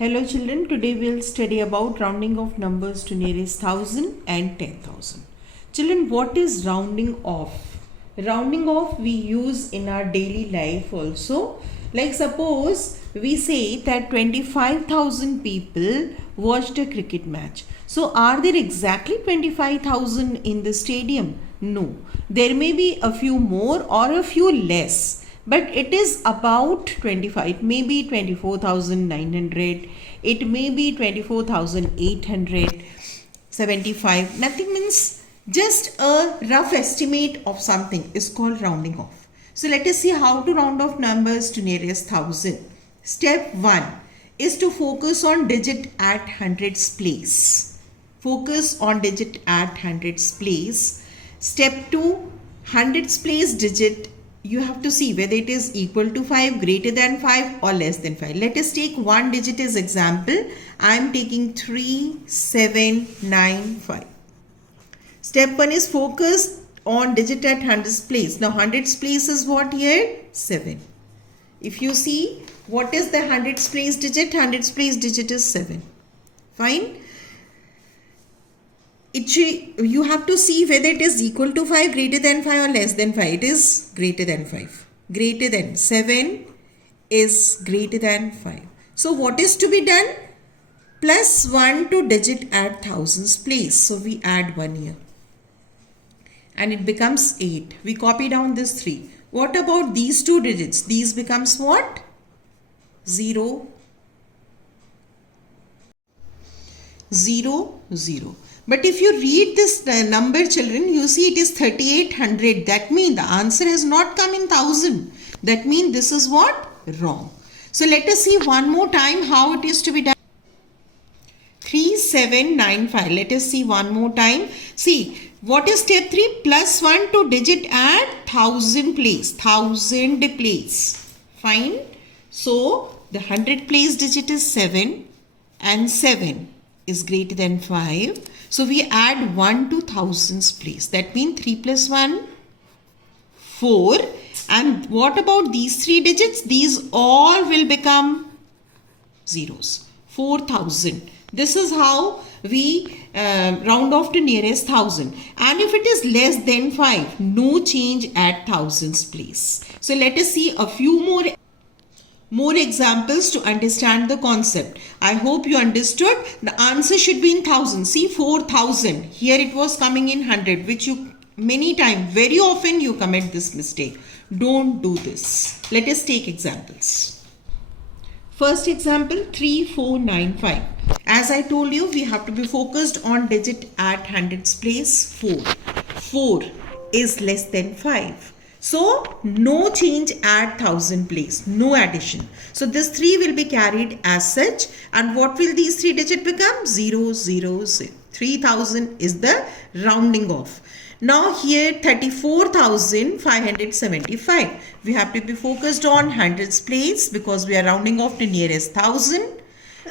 Hello children, today we'll study about rounding of numbers to nearest 1000 and 10,000. Children, what is rounding off? Rounding off we use in our daily life also. Like suppose we say that 25,000 people watched a cricket match. So are there exactly 25,000 in the stadium? No. There may be a few more or a few less. But it is about 25. It may be 24,900. It may be 24,875. Nothing means just a rough estimate of something is called rounding off. So let us see how to round off numbers to nearest 1000. Step 1 is to focus on digit at hundreds place. Focus on digit at hundreds place. Step 2, hundreds place digit, you have to see whether it is equal to 5, greater than 5 or less than 5. Let us take one digit as example. I am taking 3795. Step 1 is focus on digit at hundreds place. Now hundreds place is what here? 7. If you see what is the hundreds place digit? Hundreds place digit is 7. Fine. You have to see whether it is equal to 5, greater than 5 or less than 5. It is greater than 5. Greater than 7 is greater than 5. So what is to be done? Plus 1 to digit at thousands place. So we add 1 here. And it becomes 8. We copy down this 3. What about these two digits? These becomes what? 0, 0, 0. But if you read this number, children, you see it is 3800. That means the answer has not come in 1000. That means this is what? Wrong. So let us see one more time how it is to be done. 3795. Let us see one more time. See, what is step 3? Plus 1 to digit at 1000 place. 1000 place. Fine. So the 100 place digit is 7 and 7 is greater than 5. So we add 1 to thousands place. That means 3 plus 1, 4. And what about these 3 digits? These all will become zeros. 4000. This is how we round off to nearest 1000. And if it is less than 5, no change at thousands place. So let us see a few more examples to understand the concept. I hope you understood. The answer should be in thousand. See 4000. Here it was coming in 100, which you many times, very often you commit this mistake. Don't do this. Let us take examples. First example, 3495. As I told you, we have to be focused on digit at hundreds place. 4. 4 is less than 5. So, no change at 1000 place, no addition. So, this 3 will be carried as such. And what will these 3 digits become? 0, 0, 0. 3000 is the rounding off. Now, here 34,575. We have to be focused on hundreds place because we are rounding off to nearest 1000.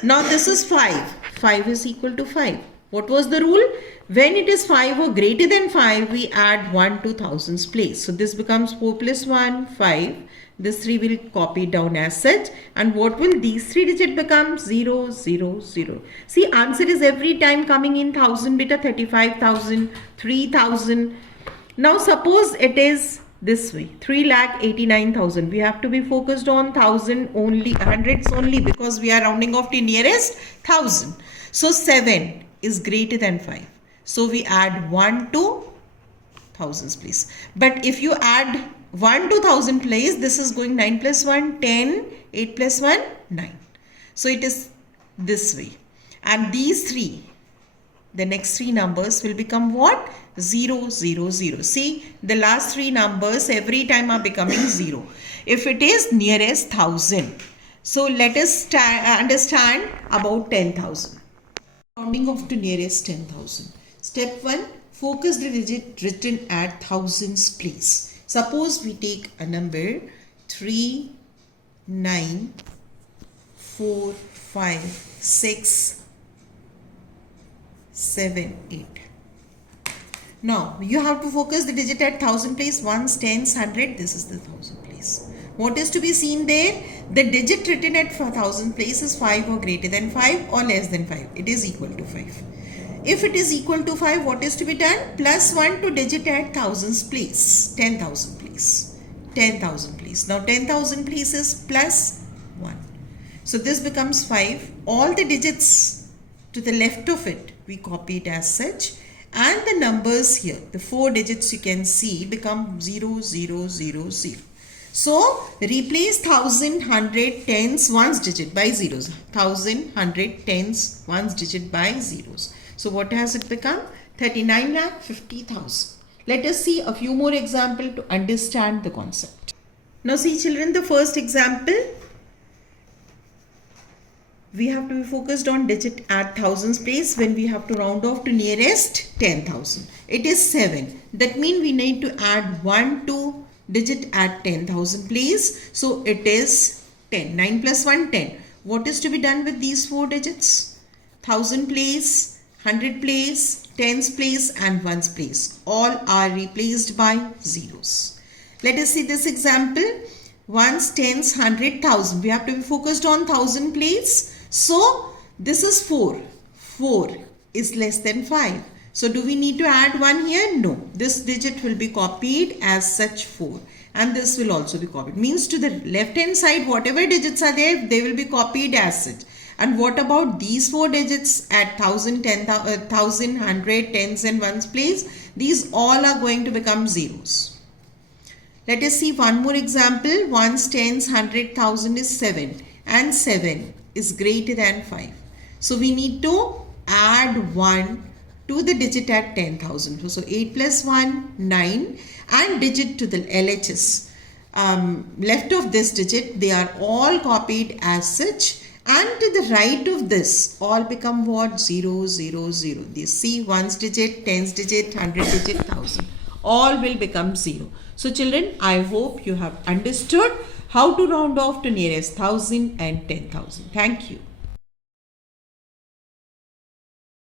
Now, this is 5. 5 is equal to 5. What was the rule? When it is 5 or greater than 5, we add 1 to thousands place. So this becomes 4 plus 1, 5. This 3 will copy down as such. And what will these 3 digits become? 0, 0, 0. See, answer is every time coming in 1000 beta, 35,000, 3,000. Now suppose it is this way, 3,89,000. We have to be focused on 1000 only, hundreds only, because we are rounding off to nearest 1000. So 7 is greater than 5. So we add 1 to thousands place. But if you add 1 to 1000 place, this is going 9 plus 1, 10, 8 plus 1, 9. So it is this way. And these 3, the next 3 numbers will become what? 0, 0, 0. See, the last 3 numbers every time are becoming 0. If it is nearest 1000. So let us understand about 10,000. Rounding off to nearest 10,000. Step 1, focus the digit written at thousands place. Suppose we take a number 3, 9, 4, 5, 6, 7, 8. Now, you have to focus the digit at 1000 place. Ones, tens, 100. This is the 1000 place. What is to be seen there? The digit written at 1000 place is 5 or greater than 5 or less than 5. It is equal to 5. If it is equal to 5, what is to be done? Plus 1 to digit at thousands place. 10,000 place. 10,000 place. Now 10,000 place is plus 1. So this becomes 5. All the digits to the left of it, we copy it as such. And the numbers here, the 4 digits you can see become 0, 0, 0, 0. So replace 1000, 100, tens, ones digit by zeros. 1000, 100, tens, ones digit by zeros. So what has it become? 39,50,000. Let us see a few more examples to understand the concept. Now see children, the first example, we have to be focused on digit at thousands place when we have to round off to nearest 10,000. It is 7. That means we need to add 1 to digit at 10,000 place. So it is 10. 9 plus 1, 10. What is to be done with these 4 digits? 1000 place, 100 place, tens place and ones place. All are replaced by zeros. Let us see this example. Ones, tens, 100, 1000. We have to be focused on 1000 place. So this is 4. 4 is less than 5. So do we need to add 1 here? No. This digit will be copied as such 4. And this will also be copied. Means to the left hand side, whatever digits are there, they will be copied as such. And what about these 4 digits at 1000, 10,000, 100, tens and ones place? These all are going to become zeros. Let us see one more example. Ones, tens, 100, 1000 is 7. And 7 is greater than 5. So we need to add 1 to the digit at 10,000. So 8 plus 1, 9 and digit to the LHS. Left of this digit, they are all copied as such. And to the right of this, all become what? 0, 0, 0. These see ones digit, tens digit, 100 digit, 1000. All will become 0. So children, I hope you have understood how to round off to nearest 1000 and 10,000. Thank you.